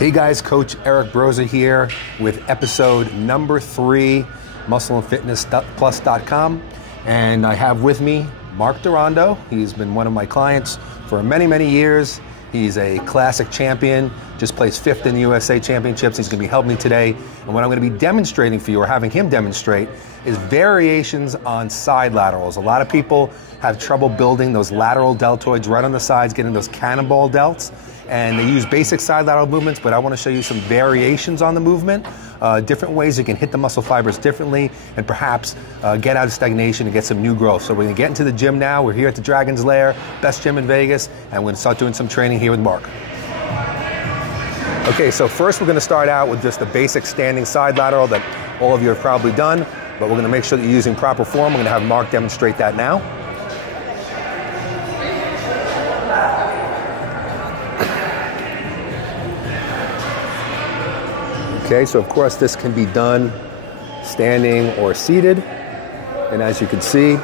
Hey guys, Coach Eric Broza here with episode number 3, muscleandfitnessplus.com. And I have with me Mark Durando. He's been one of my clients for many, many years. He's a classic champion, just placed 5th in the USA Championships. He's gonna be helping me today. And what I'm gonna be demonstrating for you, or having him demonstrate, is variations on side laterals. A lot of people have trouble building those lateral deltoids right on the sides, getting those cannonball delts. And they use basic side lateral movements, but I want to show you some variations on the movement, different ways you can hit the muscle fibers differently, and perhaps get out of stagnation and get some new growth. So we're going to get into the gym now. We're here at the Dragon's Lair, best gym in Vegas, and we're going to start doing some training here with Mark. Okay, so first we're going to start out with just a basic standing side lateral that all of you have probably done, but we're going to make sure that you're using proper form. We're going to have Mark demonstrate that now. Okay, so of course this can be done standing or seated. And as you can see,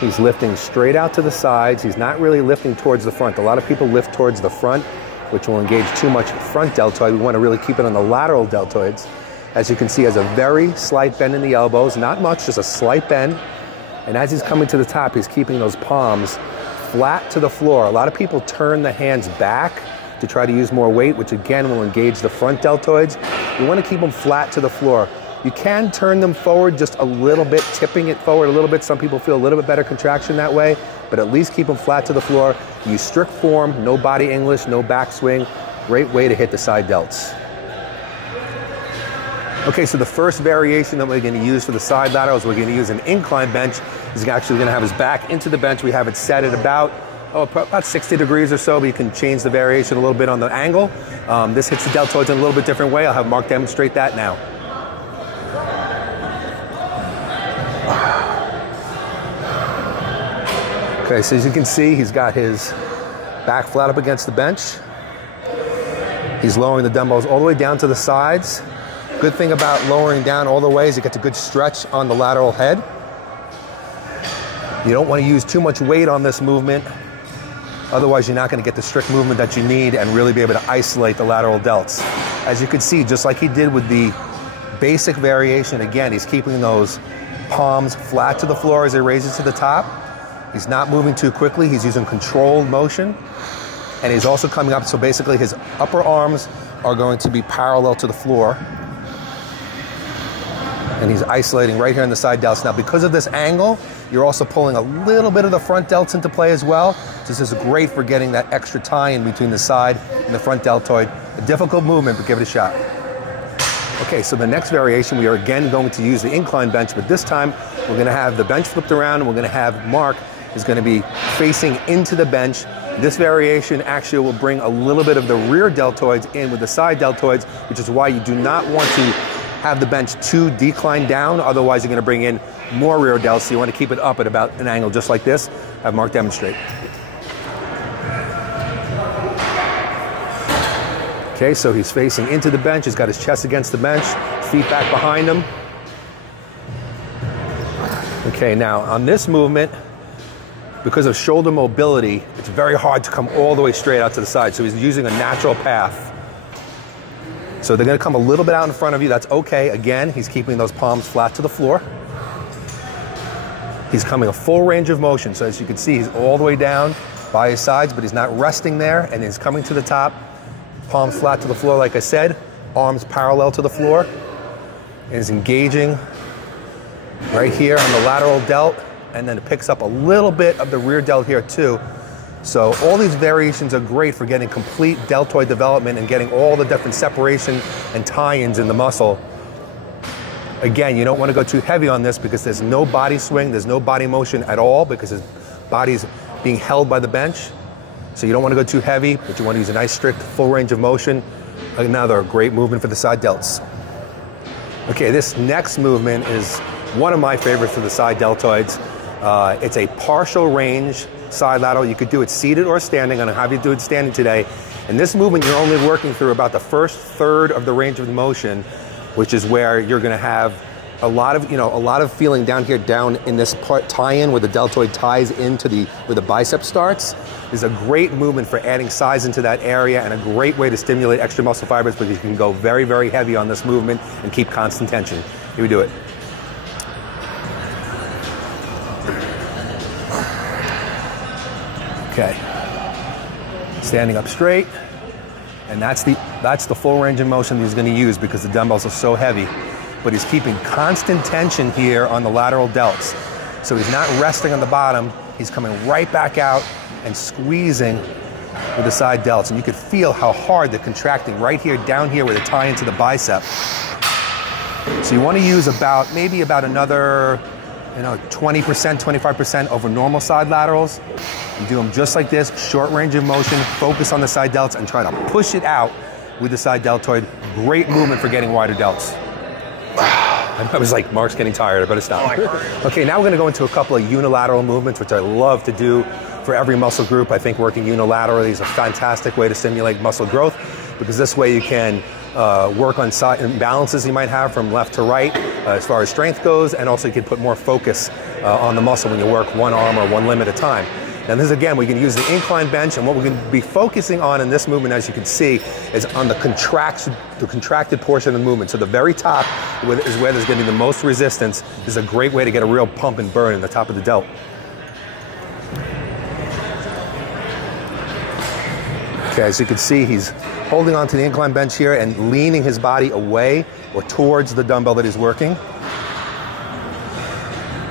he's lifting straight out to the sides. He's not really lifting towards the front. A lot of people lift towards the front, which will engage too much front deltoid. We want to really keep it on the lateral deltoids. As you can see, he has a very slight bend in the elbows, not much, just a slight bend. And as he's coming to the top, he's keeping those palms flat to the floor. A lot of people turn the hands back to try to use more weight, which again will engage the front deltoids. You want to keep them flat to the floor. You can turn them forward just a little bit, tipping it forward a little bit. Some people feel a little bit better contraction that way, but at least keep them flat to the floor. Use strict form, no body English, no backswing. Great way to hit the side delts. Okay, so the first variation that we're going to use for the side laterals, we're going to use an incline bench. He's actually going to have his back into the bench. We have it set at about 60 degrees or so, but you can change the variation a little bit on the angle. This hits the deltoids in a little bit different way. I'll have Mark demonstrate that now. Okay, so as you can see, he's got his back flat up against the bench. He's lowering the dumbbells all the way down to the sides. Good thing about lowering down all the way is it gets a good stretch on the lateral head. You don't want to use too much weight on this movement. Otherwise, you're not going to get the strict movement that you need and really be able to isolate the lateral delts. As you can see, just like he did with the basic variation, again, he's keeping those palms flat to the floor as he raises to the top. He's not moving too quickly. He's using controlled motion. And he's also coming up, so basically his upper arms are going to be parallel to the floor. And he's isolating right here in the side delts. Now, because of this angle, you're also pulling a little bit of the front delts into play as well. So this is great for getting that extra tie-in between the side and the front deltoid. A difficult movement, but give it a shot. Okay, so the next variation, we are again going to use the incline bench, but this time we're gonna have the bench flipped around, and we're gonna have Mark is gonna be facing into the bench. This variation actually will bring a little bit of the rear deltoids in with the side deltoids, which is why you do not want to have the bench too declined down, otherwise you're going to bring in more rear delts, so you want to keep it up at about an angle just like this. Have Mark demonstrate. Okay, so he's facing into the bench, he's got his chest against the bench, feet back behind him. Okay, now on this movement, because of shoulder mobility, it's very hard to come all the way straight out to the side, so he's using a natural path. So they're going to come a little bit out in front of you. That's okay. Again, he's keeping those palms flat to the floor. He's coming a full range of motion. So as you can see, he's all the way down by his sides, but he's not resting there, and he's coming to the top. Palms flat to the floor, like I said. Arms parallel to the floor. And he's engaging right here on the lateral delt, and then it picks up a little bit of the rear delt here too. So all these variations are great for getting complete deltoid development and getting all the different separation and tie-ins in the muscle. Again, you don't want to go too heavy on this because there's no body swing, there's no body motion at all because his body's being held by the bench. So you don't want to go too heavy, but you want to use a nice strict full range of motion. Another great movement for the side delts. Okay, this next movement is one of my favorites for the side deltoids. It's a partial range side lateral. You could do it seated or standing. I'm going to have you do it standing today. In this movement, you're only working through about the first third of the range of motion, which is where you're going to have a lot of feeling down here, down in this part tie-in where the deltoid ties into where the bicep starts. This is a great movement for adding size into that area and a great way to stimulate extra muscle fibers, because you can go very, very heavy on this movement and keep constant tension. Here we do it. Okay. Standing up straight. And that's the full range of motion he's going to use, because the dumbbells are so heavy. But he's keeping constant tension here on the lateral delts. So he's not resting on the bottom. He's coming right back out and squeezing with the side delts. And you could feel how hard they're contracting right here, down here, where they tie into the bicep. So you want to use maybe about another 20%, 25% over normal side laterals. You do them just like this, short range of motion, focus on the side delts, and try to push it out with the side deltoid. Great movement for getting wider delts. I was like, Mark's getting tired, I better stop. Okay, now we're gonna go into a couple of unilateral movements, which I love to do for every muscle group. I think working unilaterally is a fantastic way to stimulate muscle growth, because this way you can work on imbalances you might have from left to right as far as strength goes, and also you can put more focus on the muscle when you work one arm or one limb at a time. Now this, again, we can use the incline bench, and what we're going to be focusing on in this movement, as you can see, is on the contracted portion of the movement. So the very top is where there's going to be the most resistance. This is a great way to get a real pump and burn in the top of the delt. Okay, as you can see, he's holding onto the incline bench here and leaning his body away or towards the dumbbell that he's working.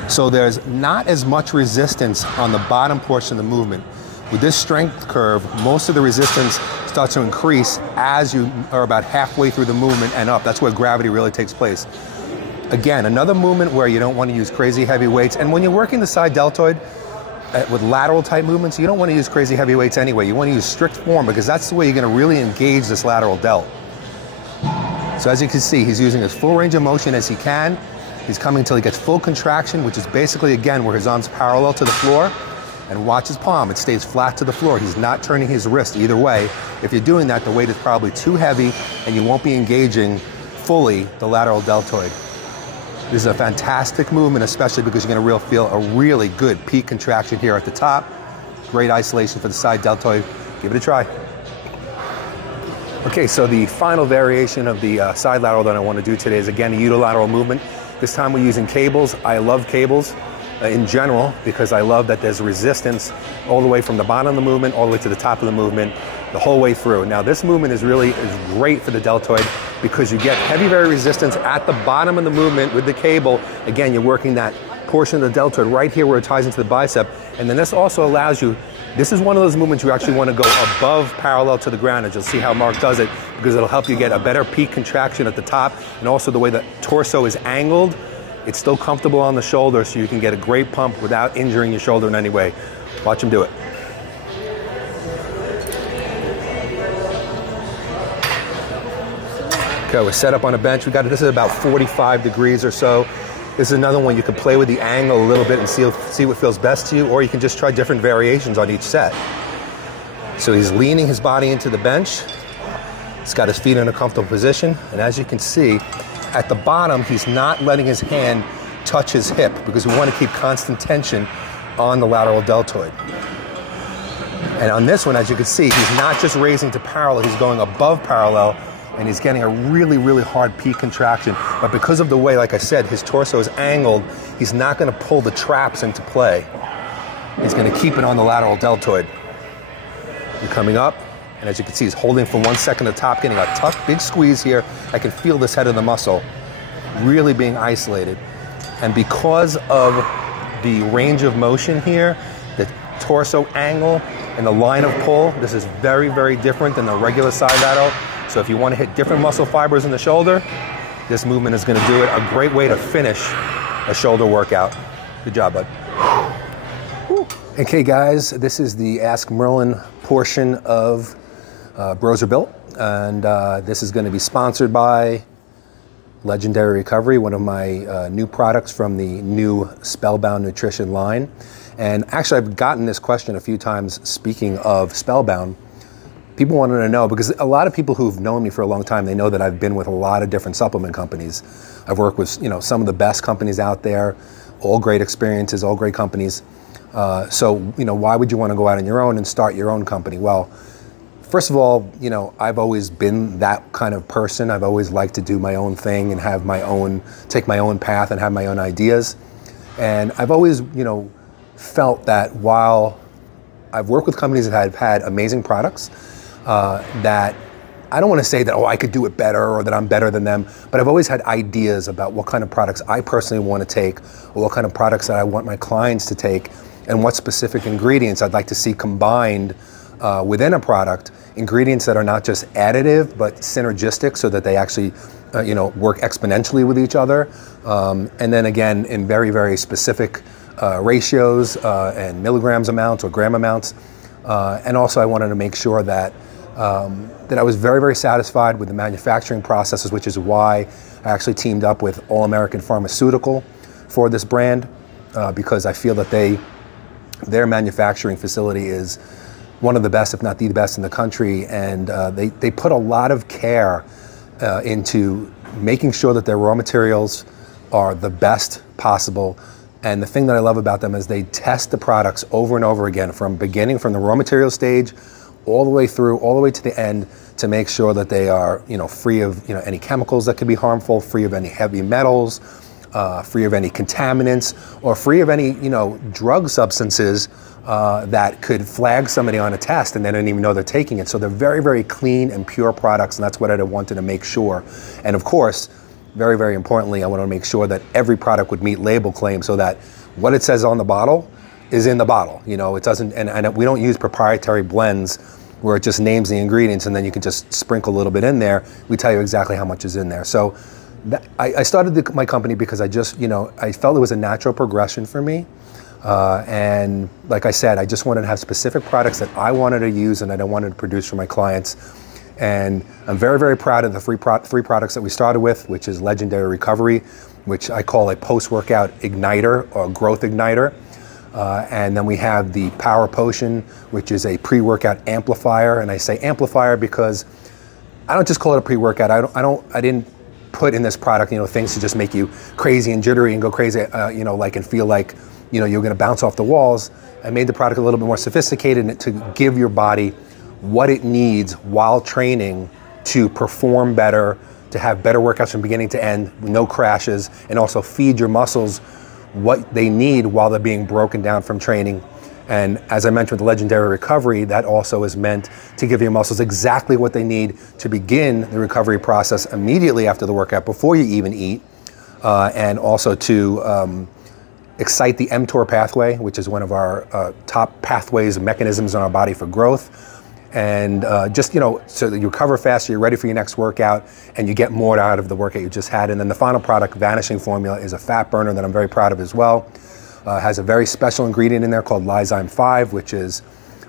So there's not as much resistance on the bottom portion of the movement. With this strength curve, most of the resistance starts to increase as you are about halfway through the movement and up. That's where gravity really takes place. Again, another movement where you don't want to use crazy heavy weights. And when you're working the side deltoid with lateral type movements, you don't want to use crazy heavy weights anyway. You want to use strict form, because that's the way you're going to really engage this lateral delt. So as you can see, he's using as full range of motion as he can. He's coming until he gets full contraction, which is basically, again, where his arm's parallel to the floor. And watch his palm, it stays flat to the floor. He's not turning his wrist either way. If you're doing that, the weight is probably too heavy and you won't be engaging fully the lateral deltoid. This is a fantastic movement, especially because you're gonna feel a really good peak contraction here at the top. Great isolation for the side deltoid. Give it a try. Okay, so the final variation of the side lateral that I want to do today is, again, a unilateral movement. This time we're using cables. I love cables in general, because I love that there's resistance all the way from the bottom of the movement all the way to the top of the movement, the whole way through. Now this movement is great for the deltoid, because you get heavy resistance at the bottom of the movement with the cable. Again, you're working that portion of the deltoid right here where it ties into the bicep. And then this also allows you, this is one of those movements you actually want to go above parallel to the ground, as you'll see how Mark does it, because it'll help you get a better peak contraction at the top, and also the way the torso is angled, it's still comfortable on the shoulder, so you can get a great pump without injuring your shoulder in any way. Watch him do it. Okay, we're set up on a bench. This is about 45 degrees or so. This is another one you can play with the angle a little bit and see what feels best to you, or you can just try different variations on each set. So he's leaning his body into the bench. He's got his feet in a comfortable position, and as you can see, at the bottom, he's not letting his hand touch his hip, because we want to keep constant tension on the lateral deltoid. And on this one, as you can see, he's not just raising to parallel, he's going above parallel, and he's getting a really hard peak contraction. But because of the way, like I said, his torso is angled, he's not going to pull the traps into play. He's going to keep it on the lateral deltoid. You're coming up, and as you can see, he's holding for 1 second at the top, getting a tough, big squeeze here. I can feel this head of the muscle really being isolated. And because of the range of motion here, the torso angle and the line of pull, this is very different than the regular side lateral. So if you want to hit different muscle fibers in the shoulder, this movement is going to do it. A great way to finish a shoulder workout. Good job, bud. Woo. Okay, guys, this is the Ask Merlin portion of Bros Are Built, and this is going to be sponsored by Legendary Recovery, one of my new products from the new Spellbound Nutrition line. And actually, I've gotten this question a few times. Speaking of Spellbound, people wanted to know, because a lot of people who've known me for a long time, they know that I've been with a lot of different supplement companies. I've worked with some of the best companies out there, all great experiences, all great companies. So, why would you want to go out on your own and start your own company? Well, first of all, I've always been that kind of person. I've always liked to do my own thing and take my own path and have my own ideas. And I've always, felt that while I've worked with companies that have had amazing products, that I don't want to say that, I could do it better or that I'm better than them, but I've always had ideas about what kind of products I personally want to take, or what kind of products that I want my clients to take, and what specific ingredients I'd like to see combined within a product, ingredients that are not just additive, but synergistic so that they actually work exponentially with each other. And then again, in very, very specific ratios and milligrams amounts or gram amounts. And also I wanted to make sure that I was very, very satisfied with the manufacturing processes, which is why I actually teamed up with All American Pharmaceutical for this brand, because I feel that their manufacturing facility is one of the best, if not the best in the country, and they put a lot of care into making sure that their raw materials are the best possible. And the thing that I love about them is they test the products over and over again, from the raw material stage all the way to the end, to make sure that they are free of any chemicals that could be harmful, free of any heavy metals, free of any contaminants, or free of any drug substances that could flag somebody on a test and they don't even know they're taking it. So they're very, very clean and pure products, and that's what I wanted to make sure. And of course, very, very importantly, I want to make sure that every product would meet label claims, so that what it says on the bottle is in the bottle. It doesn't, and we don't use proprietary blends where it just names the ingredients and then you can just sprinkle a little bit in there. We tell you exactly how much is in there. So I started my company because I just, I felt it was a natural progression for me. And like I said, I just wanted to have specific products that I wanted to use and that I wanted to produce for my clients. And I'm very, very proud of the three products that we started with, which is Legendary Recovery, which I call a post-workout igniter or growth igniter. And then we have the Power Potion, which is a pre-workout amplifier. And I say amplifier because I don't just call it a pre-workout. I didn't put in this product, things to just make you crazy and jittery and go crazy, and feel like, you're going to bounce off the walls. I made the product a little bit more sophisticated to give your body what it needs while training to perform better, to have better workouts from beginning to end, no crashes, and also feed your muscles what they need while they're being broken down from training. And as I mentioned with the Legendary Recovery, that also is meant to give your muscles exactly what they need to begin the recovery process immediately after the workout, before you even eat, and also to excite the mTOR pathway, which is one of our top pathways and mechanisms in our body for growth. And so that you recover faster, you're ready for your next workout, and you get more out of the workout you just had. And then the final product, Vanishing Formula, is a fat burner that I'm very proud of as well. Has a very special ingredient in there called Lyzyme 5, which is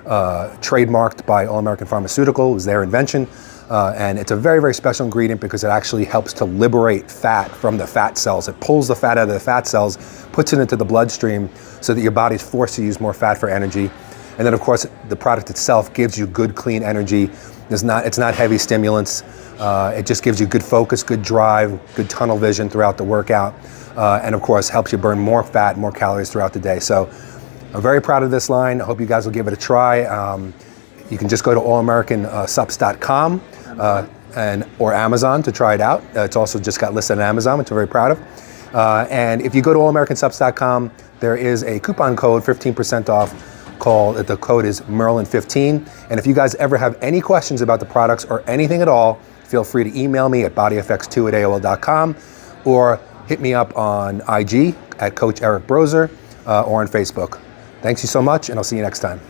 trademarked by All American Pharmaceutical. It was their invention. And it's a very, very special ingredient because it actually helps to liberate fat from the fat cells. It pulls the fat out of the fat cells, puts it into the bloodstream so that your body's forced to use more fat for energy. And then of course, the product itself gives you good, clean energy. It's not heavy stimulants. It just gives you good focus, good drive, good tunnel vision throughout the workout. And of course, helps you burn more fat, more calories throughout the day. So I'm very proud of this line. I hope you guys will give it a try. You can just go to allamericansupps.com or Amazon to try it out. It's also just got listed on Amazon, which I'm very proud of. And if you go to allamericansupps.com, there is a coupon code, 15% off, the code is Merlin15. And if you guys ever have any questions about the products or anything at all, feel free to email me at bodyfx2@aol.com or hit me up on IG at Coach Eric Broser or on Facebook. Thanks you so much, and I'll see you next time.